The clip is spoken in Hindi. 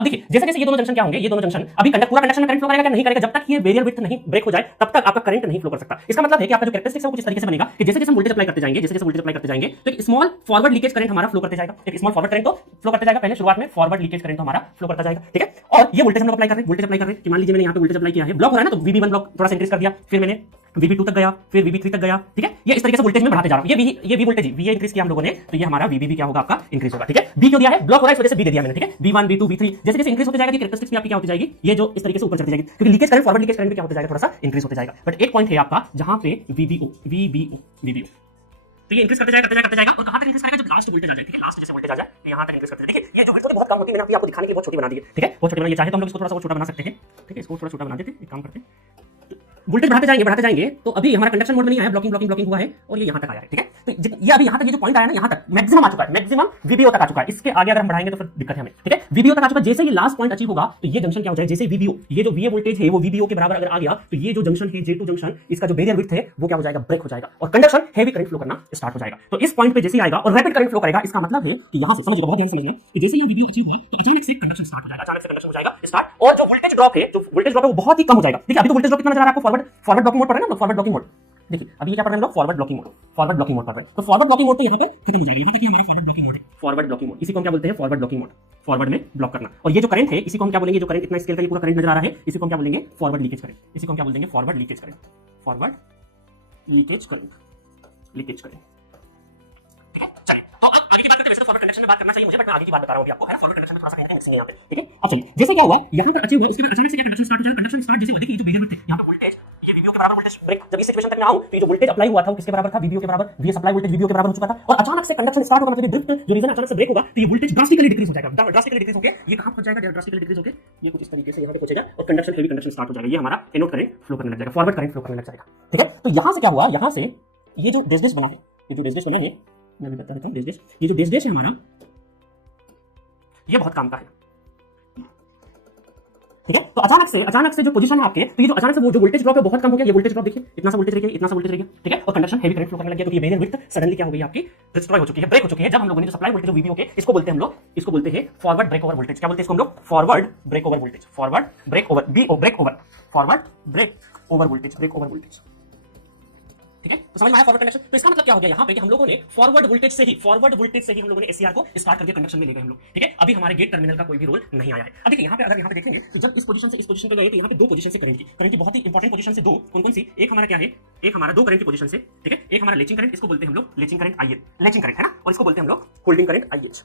देखिए जैसे जैसे ये दोनों जंक्शन क्या होंगे, ये दोनों जंक्शन अभी पूरा कंडक्शन में करंट फ्लो करेगा क्या? नहीं करेगा। जब तक ये बैरियर विड्थ नहीं ब्रेक हो जाए तब तक आपका करंट नहीं फ्लो कर सकता। इसका मतलब है कि आपका जो कैरेक्टरिस्टिक्स है वो कुछ इस तरीके से बनेगा कि जैसे जैसे वोल्टेज अप्लाई करते जाएंगे, जैसे जैसे वोल्टेज अप्लाई करते जाएंगे तो एक स्मॉल फॉरवर्ड लीकेज करंट हमारा फ्लो करते जाएगा। एक स्मॉल फॉरवर्ड करंट तो फ्लो करते जाएगा, पहले शुरुआत में फॉरवर्ड लीकेज करंट तो हमारा फ्लो करता जाएगा, ठीक है। और ये वोल्टेज हम लोग अप्लाई कर रहे हैं, वोल्टेज अप्लाई कर रहे हैं कि मान लीजिए मैंने यहाँ पे वोल्टेज अप्लाई किया है, ब्लॉक हो रहा है ना, तो VB1 ब्लॉक थोड़ा सा इंक्रीज कर दिया, फिर मैंने VB2 तक गया, फिर VB3 तक गया, ठीक है। ये इस तरीके से वोल्टेज में बढ़ाते जा रहा हूं। ये वोल्टेज VA इंक्रीज किया हम लोगों ने, तो ये हमारा VB भी क्या होगा आपका इंक्रीज होगा, ठीक है। B क्यों दिया है? ब्लॉक हो रहा है इस वजह से B दे दिया मैंने, ठीक है। B1 B2 B3 जैसे जैसे इंक्रीज होते जाएगा, कैरेक्टरिस्टिक्स भी आपकी क्या होती जाएगी, ये जो इस तरीके से ऊपर चढ़ती जाएगी, क्योंकि leakage current forward leakage current भी क्या होता जाएगा, थोड़ा सा इंक्रीज होते जाएगा। बट एक पॉइंट है आपका जहां पे VBO तो ये इंक्रीज करते जाएगा और कहां तक इंक्रीज करेगा? जब लास्ट वोल्टेज आ जाए, ठीक है। लास्ट जैसे वोल्टेज आ जाए तो यहां तक इंक्रीज करते हैं। देखिए ये जो विड्थ बहुत कम होती है, मैंने आपको दिखाने के लिए बहुत छोटी बना दी है, ठीक है। बहुत छोटी बनाई, चाहे तो हम लोग इसको थोड़ा सा छोटा बना सकते हैं, ठीक है। इसको थोड़ा छोटा बना देते हैं, एक काम करते हैं, वोल्टेज बढ़ाते जाएंगे तो अभी हमारा कंडक्शन मोड में नहीं आया, ब्लॉकिंग हुआ है और ये यहां तक आया है, ठीक है। तो ये अभी यहां तक ये जो पॉइंट आया ना, यहां तक मैक्सिमम आ चुका है, मैक्सिमम VBO तक आ चुका है। इसके आगे अगर हम बढ़ाएंगे तो फिर दिक्कत है हमें, ठीक है। VBO तक आ चुका है, जैसे ये लास्ट पॉइंट अचीव होगा तो ये जंक्शन क्या हो जाए, जैसे VBO ये जो VA वोल्टेज है वो VBO के बराबर अगर आ गया तो ये जो जंक्शन है J2 जंक्शन, इसका जो बैरियर विड्थ है वो क्या हो जाएगा, ब्रेक हो जाएगा और कंडक्शन हेवी करंट फ्लो करना स्टार्ट हो जाएगा। तो इस पॉइंट पे जैसे आएगा और रैपिड करंट फ्लो करेगा, इसका मतलब है कि यहां से समझिएगा, बहुत ध्यान से समझिए कि जैसे ये VBO अचीव हुआ तो अचानक से कंडक्शन स्टार्ट हो जाएगा, अचानक से कंडक्शन हो जाएगा स्टार्ट। और जो वोल्टेज ड्रॉप है वो बहुत ही कम हो जाएगा। देखिए अभी तो वोल्टेज ड्रॉप कितना नजर आ रहा है आपको, फॉरवर्ड ब्लॉकिंग मोड पर है ना, फॉरवर्ड ब्लॉकिंग मोड। देखिए अभी क्या पढ़ रहे हैं हम लोग, फॉरवर्ड ब्लॉकिंग मोड पढ़ रहे हैं। तो फॉरवर्ड ब्लॉकिंग मोड तो यहाँ पे खत्म हो जाएगा, यहाँ तक ये हमारा फॉरवर्ड ब्लॉकिंग मोड है। फॉरवर्ड ब्लॉकिंग मोड इसी को हम क्या बोलते हैं, फॉरवर्ड ब्लॉकिंग मोड, फॉरवर्ड में ब्लॉक करना। और ये जो करंट है इसी को हम क्या बोलेंगे, जो करंट इतना स्केल का ये पूरा करंट नजर आ रहा है, इसी को हम क्या बोलेंगे, फॉरवर्ड लीकेज करंट। इसी को हम क्या बोलेंगे, forward leakage current, forward leakage current, ठीक है। चलिए तो अब आगे की बात करते हैं। वैसे तो फॉरवर्ड कंडक्शन में बात करना चाहिए मुझे, बट मैं आगे की बात बता रहा हूं आपको, है फॉरवर्ड कंडक्शन में थोड़ा सा कहीं मिक्सिंग है यहाँ पे, ठीक है। अब चलिए जैसे क्या हुआ, यहाँ पर अचीव हुआ, उसके बाद अचानक से क्या कंडक्शन स्टार्ट हो जाएगा। कंडक्शन स्टार्ट जैसे हुआ, देखिए ये जो बैरियर विड्थ है, यहाँ पे वोल्टेज ये VBO के बराबर वोल्टेज ब्रेक, जब इस सिचुएशन तक मैं आऊं तो ये जो वोल्टेज अप्लाई हुआ था वो किसके बराबर था, VBO के बराबर। VA सप्लाई वोल्टेज VBO के बराबर हो चुका था और अचानक से कंडक्शन स्टार्ट होगा, मतलब ड्रिफ्ट जो रीजन अचानक से ब्रेक होगा तो ये वोल्टेज ड्रास्टिकली डिक्रीज हो जाएगा। ड्रास्टिकली डिक्रीज होके ये कहां पहुंच जाएगा, ड्रास्टिकली डिक्रीज होके ये कुछ इस तरीके से यहां पे पहुंचेगा और कंडक्शन हेवी कंडक्शन स्टार्ट हो जाएगा। ये हमारा एनोड करंट फ्लो करने लग जाएगा, फॉरवर्ड करंट फ्लो करने लग जाएगा, ठीक है। तो यहां से क्या हुआ, यहां से ये जो डेश बना है, ये जो डेश बना है, मैं भी बता देता हूं, डेश ये जो डेश है हमारा, ये बहुत काम का है, ठीक है। तो अचानक से जो पोजीशन है आपके, तो ये जो अचानक से वो जो वोल्टेज ड्रॉप है बहुत कम हो गया। ये वोल्टेज ड्रॉप देखिए, इतना सा वोल्टेज रह गया, ठीक है। और कंडक्शन हेवी करंट फ्लो करने लग गया, तो ये बैरियर विड्थ सडनली क्या हो गई आपकी, डिस्ट्रॉय हो चुकी है, ब्रेक हो चुकी है। जब हम लोगों ने जो सप्लाई वोल्टेज VBO के, इसको बोलते हैं हम लोग, इसको बोलते हैं फॉरवर्ड ब्रेक ओवर वोल्टेज। क्या बोलते हैं इसको हम लोग, forward break over voltage, forward break over forward break over voltage, ठीक है। तो समझ में आया फॉरवर्ड कंडक्शन। तो इसका मतलब क्या हो गया यहाँ पे कि हम लोगों ने फॉरवर्ड वोल्टेज से ही हम लोगों ने SCR को स्टार्ट करके कंडक्शन में ले गए हम लोग, ठीक है। अभी हमारे गेट टर्मिनल का कोई भी रोल नहीं आया है। अब देखिए यहाँ पे, अगर यहाँ पे देखेंगे तो जब इस पोजीशन से इस पोजीशन पे गए तो यहाँ पे दो पोजीशन से करंट की बहुत ही इंपॉर्टेंट पोजीशन से दो, कौन सी, एक हमारा क्या है, एक हमारा दो करंट की पोजीशन से, ठीक है। एक हमारा लेचिंग करंट, इसको बोलते हैं हम लोग लेचिंग करंट है ना, और इसको बोलते हैं हम लोग होल्डिंग करंट IH।